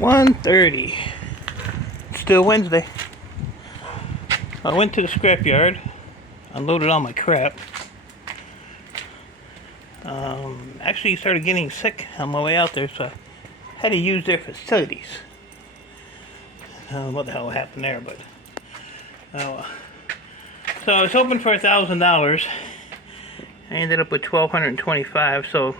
1:30. Still Wednesday. I went to the scrapyard, unloaded all my crap. Actually started getting sick on my way out there, so I had to use their facilities. I don't know what the hell happened there, but so I was hoping for $1,000. I ended up with $1,225. So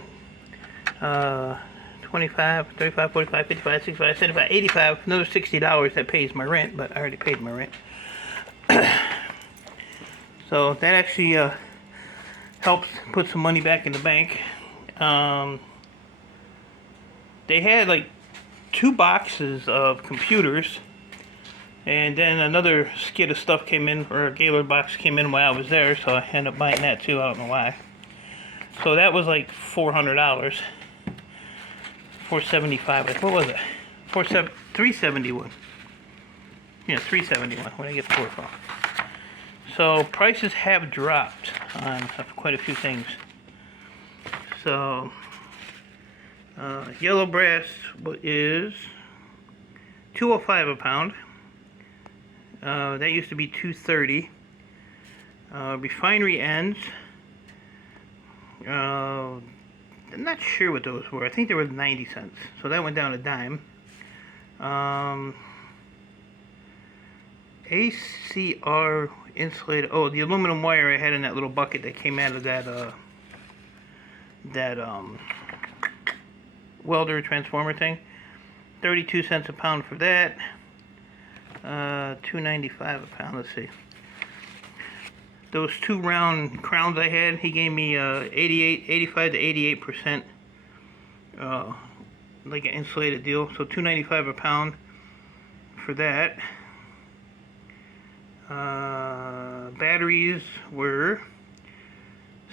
25, 35, 45, 55, 65, 75, 85, another $60 that pays my rent, but I already paid my rent. So that actually helps put some money back in the bank. They had like 2 boxes of computers, and then another skid of stuff came in, or a Gaylord box came in while I was there, so I ended up buying that too. I don't know why. So that was like $400. $475. What was it? 371. Yeah, 371. Where did I get 4 from? So prices have dropped on quite a few things. So yellow brass is $2.05 a pound. That used to be $2.30. Refinery ends. I'm not sure what those were. I think they were 90 cents. So that went down a dime. ACR insulated. Oh, the aluminum wire I had in that little bucket that came out of that welder transformer thing. 32 cents a pound for that. $2.95 a pound. Let's see. Those 2 round crowns I had, he gave me 85 to 88%, like an insulated deal. So $2.95 a pound for that. Batteries were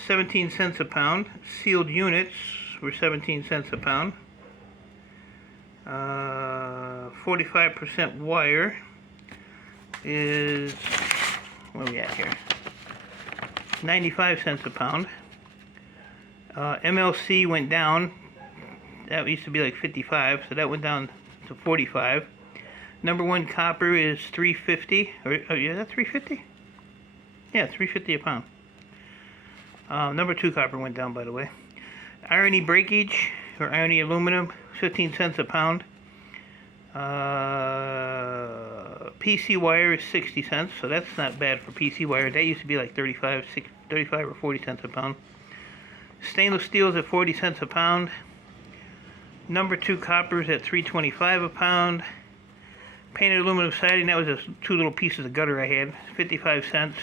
17 cents a pound. Sealed units were 17 cents a pound. 45% wire is, where are we at here? 95 cents a pound. MLC went down. That used to be like 55, so that went down to 45. Number 1 copper is $3.50. Oh, yeah, that's $3.50? Yeah, $3.50 a pound. Number 2 copper went down, by the way. Irony breakage, or irony aluminum, 15 cents a pound. PC wire is 60 cents, so that's not bad for PC wire. That used to be like 35 or 40 cents a pound. Stainless steel is at 40 cents a pound. Number 2 copper is at $3.25 a pound. Painted aluminum siding, that was just 2 little pieces of gutter I had, 55 cents.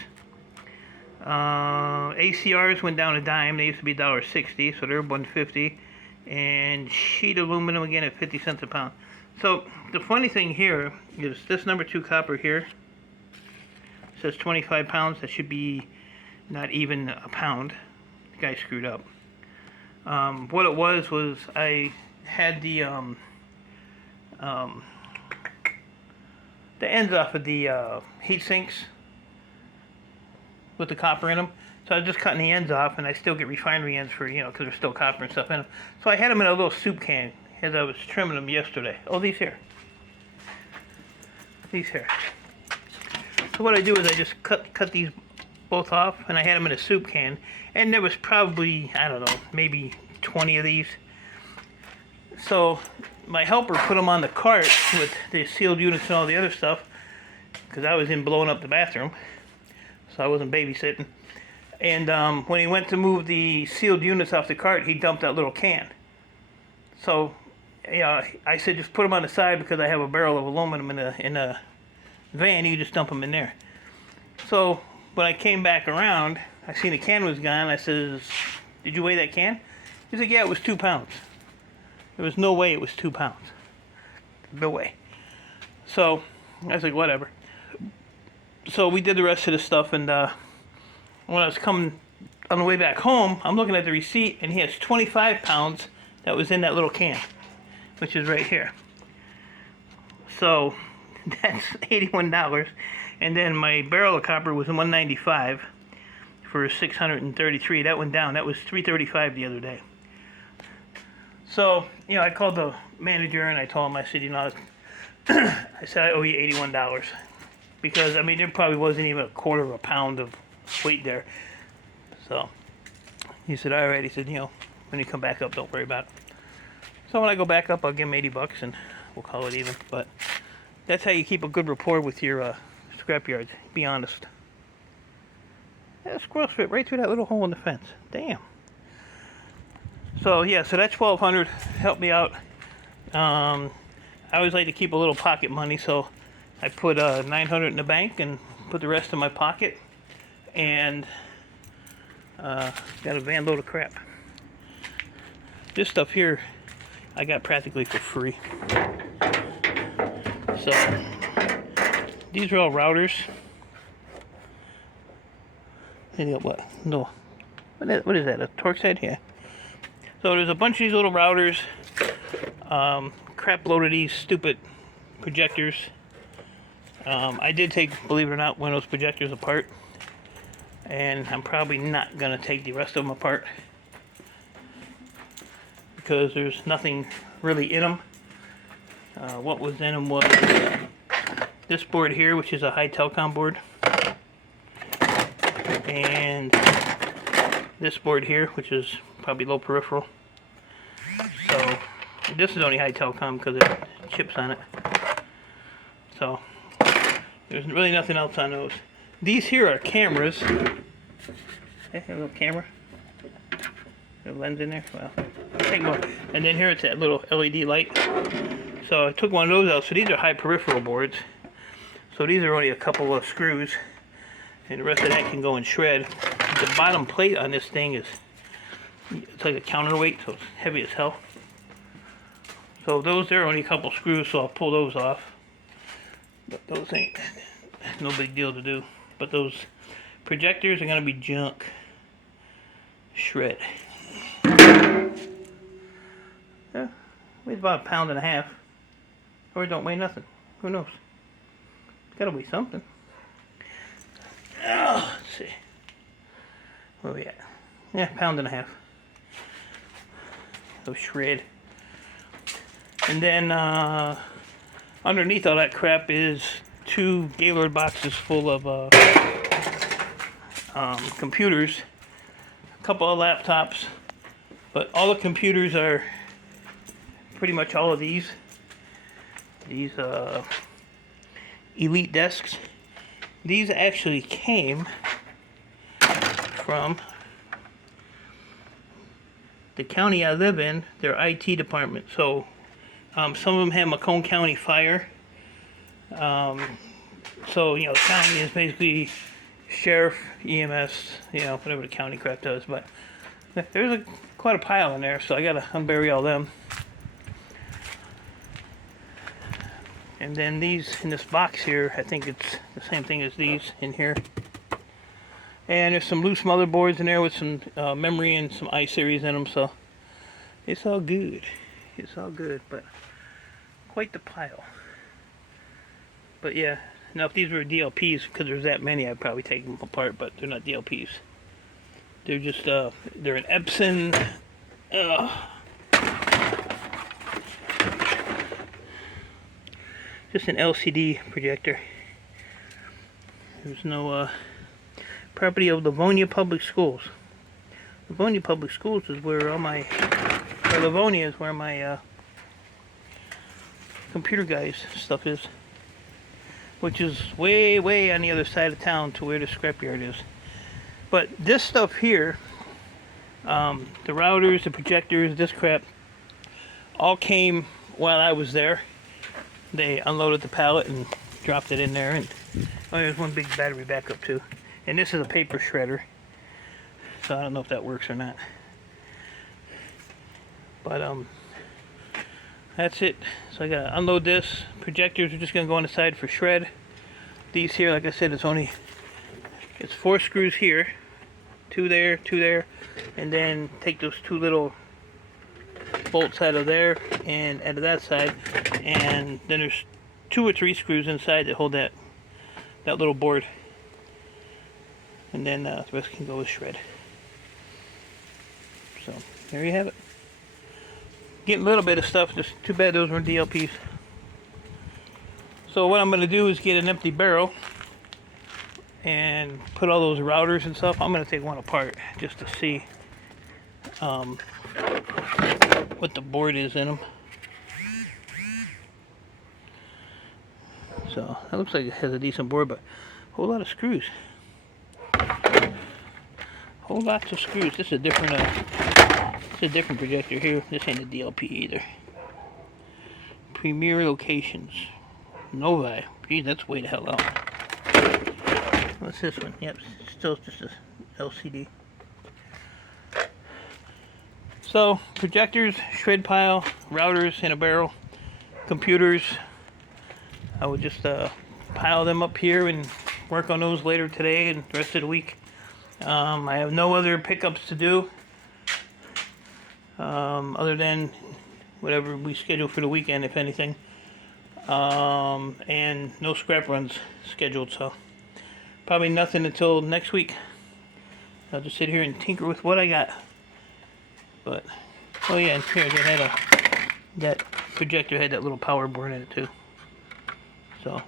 ACRs went down a dime. They used to be $1.60, so they're $1.50. And sheet aluminum again at 50 cents a pound. So the funny thing here is this number 2 copper here says 25 pounds. That should be not even a pound. The guy screwed up. What it was I had the ends off of the heat sinks with the copper in them. So I was just cutting the ends off, and I still get refinery ends for, because there's still copper and stuff in them. So I had them in a little soup can as I was trimming them yesterday. Oh, these here. These here. So what I do is I just cut these both off, and I had them in a soup can. And there was probably, I don't know, maybe 20 of these. So my helper put them on the cart with the sealed units and all the other stuff, because I was in blowing up the bathroom, so I wasn't babysitting. And when he went to move the sealed units off the cart, he dumped that little can. So I said just put them on the side, because I have a barrel of aluminum in a van. You just dump them in there. So when I came back around, I seen the can was gone. I says, "Did you weigh that can?" He said, "Yeah, it was 2 pounds." There was no way it was 2 pounds. No way. So I was like, whatever. So we did the rest of the stuff, and when I was coming on the way back home, I'm looking at the receipt, and he has 25 pounds that was in that little can, which is right here. So that's $81. And then my barrel of copper was $195 for $633. That went down. That was $335 the other day. So, you know, I called the manager and I told him, I said, you know, I said, I owe you $81. Because, I mean, there probably wasn't even a quarter of a pound of weight there. So, he said, all right. He said, you know, when you come back up, don't worry about it. So when I go back up, I'll give him $80 and we'll call it even. But that's how you keep a good rapport with your scrapyards. Be honest. That squirrel fit right through that little hole in the fence. Damn. So yeah, so that's $1,200. Help me out. I always like to keep a little pocket money, so I put $900 in the bank and put the rest in my pocket. And got a van load of crap. This stuff here I got practically for free. So these are all routers. And what? No. What is that? A Torx head? Yeah. So there's a bunch of these little routers. Crap load of these stupid projectors. I did take, believe it or not, one of those projectors apart. And I'm probably not going to take the rest of them apart. Because there's nothing really in them. What was in them was this board here, which is a high telecom board. And this board here, which is probably low peripheral. So this is only high telecom because it chips on it. So there's really nothing else on those. These here are cameras. Hey, a little camera. A lens in there. Well, take more. And then here it's that little LED light. So I took one of those out. So these are high peripheral boards. So these are only a couple of screws. And the rest of that can go in shred. The bottom plate on this thing is, it's like a counterweight, so it's heavy as hell. So those there are only a couple screws, so I'll pull those off. But those ain't no big deal to do. But those projectors are gonna be junk. Shred. Yeah, weighs about 1.5 pounds. Or it don't weigh nothing. Who knows? It's gotta weigh something. Oh, let's see. Where are we at? Yeah, 1.5 pounds. So shred. And then underneath all that crap is 2 Gaylord boxes full of computers, a couple of laptops, but all the computers are pretty much all of these Elite desks. These actually came from the county I live in, their IT department. So some of them have Macomb County Fire. So, you know, the county is basically sheriff, EMS, you know, whatever the county crap does. But there's quite a pile in there, so I gotta unbury all them. And then these in this box here, I think it's the same thing as these in here. And there's some loose motherboards in there with some memory and some I-series in them, so it's all good. It's all good, but quite the pile. But yeah, now if these were DLPs, because there's that many, I'd probably take them apart, but they're not DLPs. They're just, they're an Epson. Just an LCD projector. There's no property of Livonia Public Schools. Livonia Public Schools is where all my, or Livonia is where my computer guys stuff is, which is way, way on the other side of town to where the scrapyard is. But this stuff here, the routers, the projectors, this crap, all came while I was there. They unloaded the pallet and dropped it in there, and oh, there's one big battery backup too. And this is a paper shredder, so I don't know if that works or not. But that's it. So I gotta unload this. Projectors are just gonna go on the side for shred. These here, like I said, it's 4 screws here, 2 there, 2 there, and then take those 2 little bolts out of there and out of that side, and then there's 2 or 3 screws inside that hold that little board, and then the rest can go with shred. So there you have it. getting a little bit of stuff. Just too bad those weren't DLPs. So what I'm going to do is get an empty barrel and put all those routers and stuff. I'm going to take one apart just to see what the board is in them. So that looks like it has a decent board, but a whole lot of screws. Whole lots of screws. This is a different projector here. This ain't a DLP either. Premier locations. Novi. Geez, that's way the hell out. What's this one? Yep, still just a LCD. So, projectors, shred pile, routers in a barrel, computers. I would just pile them up here and work on those later today and the rest of the week. I have no other pickups to do other than whatever we schedule for the weekend, if anything. And no scrap runs scheduled, so probably nothing until next week. I'll just sit here and tinker with what I got. But, oh yeah, and here, that projector had that little power board in it too. So,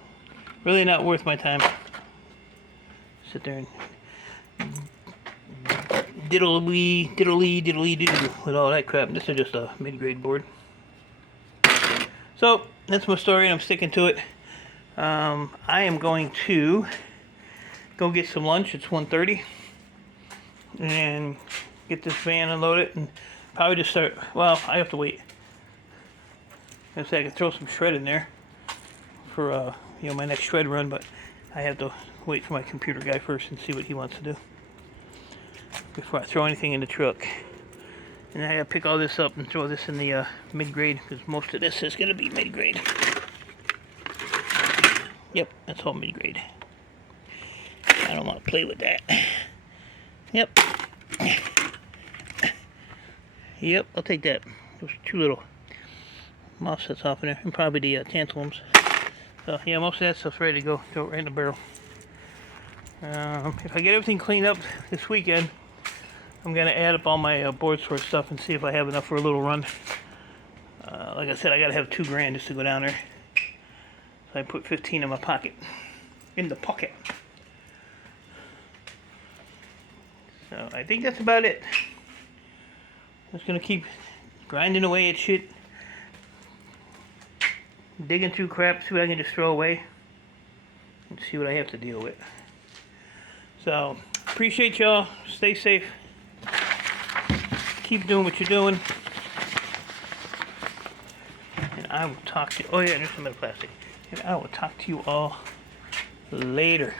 really not worth my time. Sit there and diddly do with all that crap. This is just a mid-grade board. So, that's my story and I'm sticking to it. I am going to go get some lunch. It's 1:30. And get this van unloaded and probably just start, well, I have to wait. I say I could throw some shred in there for my next shred run, but I have to wait for my computer guy first and see what he wants to do before I throw anything in the truck. And I gotta pick all this up and throw this in the mid-grade, because most of this is gonna be mid-grade. Yep, that's all mid-grade. I don't want to play with that. Yep. Yep, I'll take that. Those two little offsets off in there, and probably the tantalums. So yeah, most of that stuff's ready to go. Throw it right in the barrel. If I get everything cleaned up this weekend, I'm gonna add up all my board store stuff and see if I have enough for a little run. Like I said, I gotta have $2,000 just to go down there. So I put 15 in my pocket, in the pocket. So I think that's about it. Just gonna keep grinding away at shit, digging through crap, see what I can just throw away, and see what I have to deal with. So, appreciate y'all. Stay safe. Keep doing what you're doing. And I will talk to you. Oh yeah, there's some of the plastic. And I will talk to you all later.